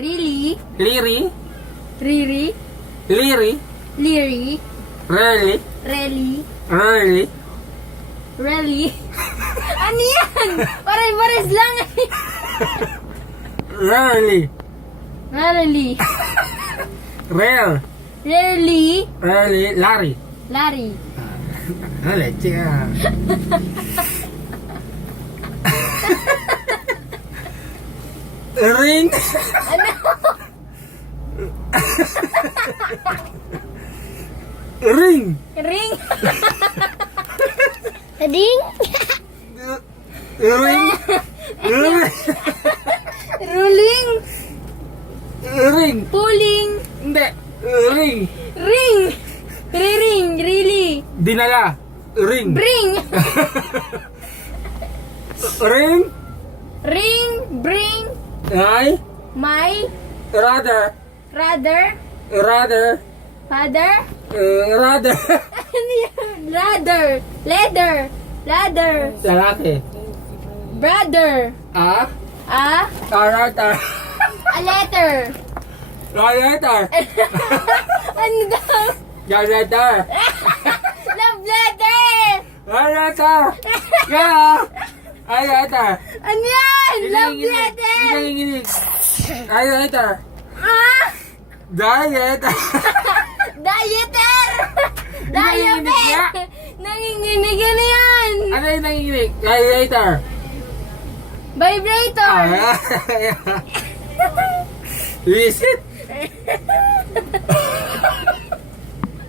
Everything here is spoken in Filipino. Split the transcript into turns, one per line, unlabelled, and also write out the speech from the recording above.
Really?
Liri?
Riri?
Liri?
Leary?
Really?
Really?
Really?
Really? ano yan? Pares-pares lang.
Really?
Really?
Real?
Really?
Really? Larry?
Larry?
Ah, leche Ring?
Ano?
Ring?
Ring?
Ring?
Ring? Ring?
Ruling?
Ring?
Pulling?
Hindi. Ring?
Ring? Riring? Really?
Dinala. Ring?
Bring?
Ring?
Ring? Bring?
Ay?
My?
Rather?
Rather?
Rather?
Father?
Uh, rather?
Ano? Ladder? Leather? Ladder?
Lalaki.
Brother?
Ah?
A?
Karata.
A letter?
Karata.
ano daw?
Karata.
Love letter!
Karata. Kaya. Karata.
Ano yan? Love letter!
Ginanginginig. Karata.
Ah!
Diet.
Dieter!
Nanginginig nga.
Nanginginig ano yan?
Ano yung nanginginig? Karata.
Vibrator!
Ah. Visit.